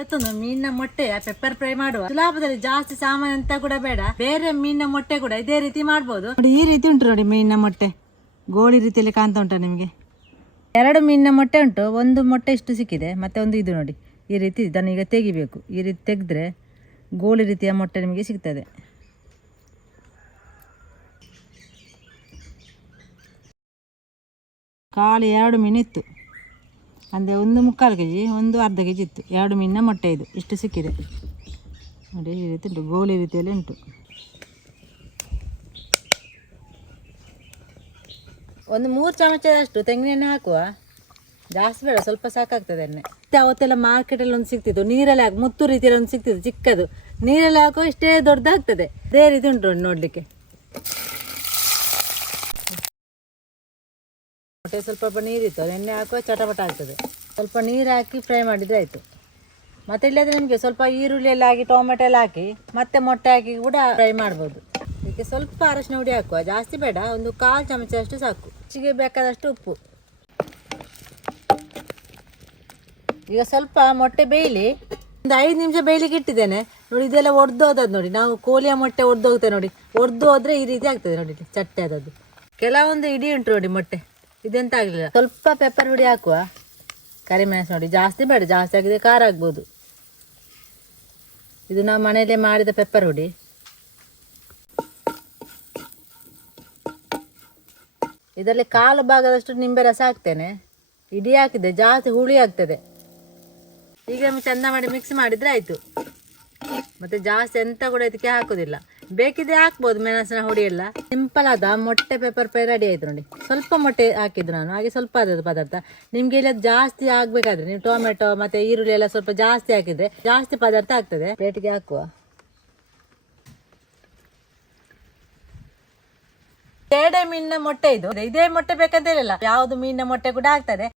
ಇವತ್ತೊಂದು ಮೀನಿನ ಮೊಟ್ಟೆ ಪೆಪ್ಪರ್ ಫ್ರೈ ಮಾಡುವ. ಸುಲಭದಲ್ಲಿ ಜಾಸ್ತಿ ಸಾಮಾನು ಅಂತ ಕೂಡ ಬೇಡ. ಬೇರೆ ಮೀನಿನ ಮೊಟ್ಟೆ ಕೂಡ ಇದೇ ರೀತಿ ಮಾಡ್ಬೋದು. ನೋಡಿ ಈ ರೀತಿ ಉಂಟು ನೋಡಿ ಮೀನಿನ ಮೊಟ್ಟೆ. ಗೋಳಿ ರೀತಿಯಲ್ಲಿ ಕಾಣ್ತಾ ಉಂಟ ನಿಮಗೆ? ಎರಡು ಮೀನಿನ ಮೊಟ್ಟೆ ಉಂಟು. ಒಂದು ಮೊಟ್ಟೆ ಇಷ್ಟು ಸಿಕ್ಕಿದೆ. ಮತ್ತೆ ಒಂದು ಇದು ನೋಡಿ. ಈ ರೀತಿ ಇದನ್ನು ಈಗ ತೆಗಿಬೇಕು. ಈ ರೀತಿ ತೆಗೆದ್ರೆ ಗೋಳಿ ರೀತಿಯ ಮೊಟ್ಟೆ ನಿಮಗೆ ಸಿಗ್ತದೆ. ಕಾಲು ಎರಡು ಮೀನಿತ್ತು. ಇತ್ತು ಅಂದರೆ ಒಂದು ಮುಕ್ಕಾಲು ಕೆ ಜಿ, ಒಂದು ಅರ್ಧ ಕೆ ಜಿ ಇತ್ತು. ಎರಡು ಮೀನಿನ ಮೊಟ್ಟೆ ಇದು. ಇಷ್ಟು ಸಿಕ್ಕಿದೆ. ನೋಡಿ, ಈ ರೀತಿ ಉಂಟು. ಗೋಲಿ ರೀತಿಯಲ್ಲಿ ಉಂಟು. ಒಂದು ಮೂರು ಚಮಚದಷ್ಟು ತೆಂಗಿನೆಣ್ಣೆ ಹಾಕುವ. ಜಾಸ್ತಿ ಬೇಡ, ಸ್ವಲ್ಪ ಸಾಕಾಗ್ತದೆ ಎಣ್ಣೆ. ಮತ್ತೆ ಅವತ್ತೆಲ್ಲ ಮಾರ್ಕೆಟಲ್ಲಿ ಒಂದು ಸಿಗ್ತಿತ್ತು. ನೀರಲ್ಲಿ ಹಾಕಿ ಮುತ್ತು ರೀತಿಯಲ್ಲಿ ಒಂದು ಸಿಗ್ತಿತ್ತು. ಚಿಕ್ಕದು. ನೀರಲ್ಲಿ ಹಾಕೋ ಇಷ್ಟೇ ದೊಡ್ಡದಾಗ್ತದೆ. ಅದೇ ರೀತಿ ಉಂಟು ನೋಡಲಿಕ್ಕೆ. ಮೊಟ್ಟೆ ಸ್ವಲ್ಪ ನೀರಿತ್ತು ಅದು ಎಣ್ಣೆ ಹಾಕುವ ಚಟಪಟ ಆಗ್ತದೆ. ಸ್ವಲ್ಪ ನೀರು ಹಾಕಿ ಫ್ರೈ ಮಾಡಿದರೆ ಆಯಿತು. ಮತ್ತೆ ಇಲ್ಲದ್ರೆ ನಿಮಗೆ ಸ್ವಲ್ಪ ಈರುಳ್ಳಿ ಎಲ್ಲ ಹಾಕಿ, ಟೊಮೆಟೊ ಎಲ್ಲ ಹಾಕಿ, ಮತ್ತೆ ಮೊಟ್ಟೆ ಹಾಕಿ ಕೂಡ ಫ್ರೈ ಮಾಡ್ಬೋದು. ಇದಕ್ಕೆ ಸ್ವಲ್ಪ ಅರಶಿನ ಹುಡಿ ಹಾಕುವ. ಜಾಸ್ತಿ ಬೇಡ, ಒಂದು ಕಾಲು ಚಮಚದಷ್ಟು ಸಾಕು. ಹೆಚ್ಚಿಗೆ ಬೇಕಾದಷ್ಟು ಉಪ್ಪು. ಈಗ ಸ್ವಲ್ಪ ಮೊಟ್ಟೆ ಬೇಯಲಿ. ಒಂದು ಐದು ನಿಮಿಷ ಬೇಯಲಿಕ್ಕೆ ಇಟ್ಟಿದ್ದೇನೆ. ನೋಡಿ, ಇದೆಲ್ಲ ಒಡ್ದು ಹೋದದ್ದು ನೋಡಿ. ನಾವು ಕೋಳಿಯ ಮೊಟ್ಟೆ ಒಡ್ದು ಹೋಗ್ತೇವೆ ನೋಡಿ. ಒಡ್ದು ಹೋದ್ರೆ ಈ ರೀತಿ ಆಗ್ತದೆ ನೋಡಿ, ಚಟ್ಟೆ ಆದದ್ದು. ಕೆಲವೊಂದು ಇಡೀ ಉಂಟು ನೋಡಿ ಮೊಟ್ಟೆ. ಇದೆಂತ ಆಗಲಿಲ್ಲ. ಸ್ವಲ್ಪ ಪೆಪ್ಪರ್ ಹುಡಿ ಹಾಕುವ. ಕರಿಮೆಣಸು ನೋಡಿ ಜಾಸ್ತಿ ಬೇಡ, ಜಾಸ್ತಿ ಆಗಿದೆ ಖಾರ ಆಗ್ಬೋದು. ಇದು ನಾವು ಮನೆಯಲ್ಲೇ ಮಾಡಿದ ಪೆಪ್ಪರ್ ಹುಡಿ. ಇದರಲ್ಲಿ ಕಾಲು ಭಾಗದಷ್ಟು ನಿಂಬೆ ರಸ ಹಾಕ್ತೇನೆ. ಇಡೀ ಹಾಕಿದೆ, ಜಾಸ್ತಿ ಹುಳಿ ಆಗ್ತದೆ. ಈಗ ಚಂದ ಮಾಡಿ ಮಿಕ್ಸ್ ಮಾಡಿದ್ರೆ ಆಯಿತು. ಮತ್ತೆ ಜಾಸ್ತಿ ಎಂತ ಕೂಡ ಇದಕ್ಕೆ ಹಾಕೋದಿಲ್ಲ. ಬೇಕಿದ್ರೆ ಹಾಕ್ಬೋದು, ಮೆಣಸಿನ ಹುಡಿ ಎಲ್ಲ. ಸಿಂಪಲ್ ಆದ ಮೊಟ್ಟೆ ಪೇಪರ್ ಪೇ ರೆಡಿ ಆಯ್ತು ನೋಡಿ. ಸ್ವಲ್ಪ ಮೊಟ್ಟೆ ಹಾಕಿದ್ದು ನಾನು, ಹಾಗೆ ಸ್ವಲ್ಪ ಆದದ್ದು ಪದಾರ್ಥ. ನಿಮ್ಗೆ ಇಲ್ಲ ಜಾಸ್ತಿ ಆಗ್ಬೇಕಾದ್ರೆ, ನೀವು ಟೊಮೆಟೊ ಮತ್ತೆ ಈರುಳ್ಳಿ ಎಲ್ಲ ಸ್ವಲ್ಪ ಜಾಸ್ತಿ ಹಾಕಿದ್ರೆ ಜಾಸ್ತಿ ಪದಾರ್ಥ ಆಗ್ತದೆ. ಪ್ಲೇಟಿಗೆ ಹಾಕುವ. ಎರಡೇ ಮೀನಿನ ಮೊಟ್ಟೆ ಇದು. ಇದೇ ಮೊಟ್ಟೆ ಬೇಕಂತ ಹೇಳಿಲ್ಲ ಯಾವ್ದು ಮೀನಿನ ಮೊಟ್ಟೆ ಕೂಡ ಆಗ್ತದೆ.